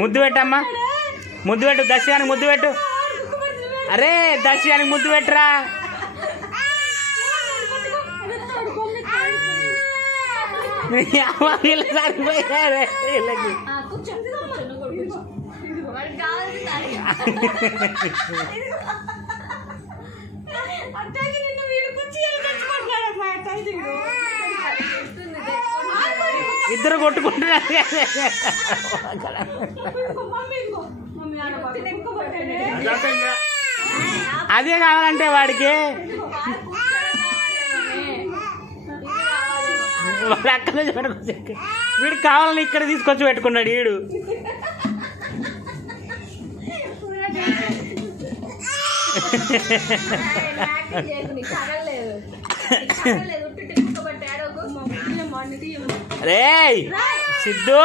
ముద్దు పెట్టమ్మా, ముద్దు పెట్టు దర్శనానికి, ముద్దు పెట్టు. అరే దర్శనానికి ముద్దు పెట్టురా. సరిపోయారే వీళ్ళకి. ఇద్దరు కొట్టుకుంటున్నారు. అదే కావాలంటే వాడికి వాడు అక్కడ వీడికి కావాలని ఇక్కడ తీసుకొచ్చి పెట్టుకున్నాడు వీడు. రే సిద్ధు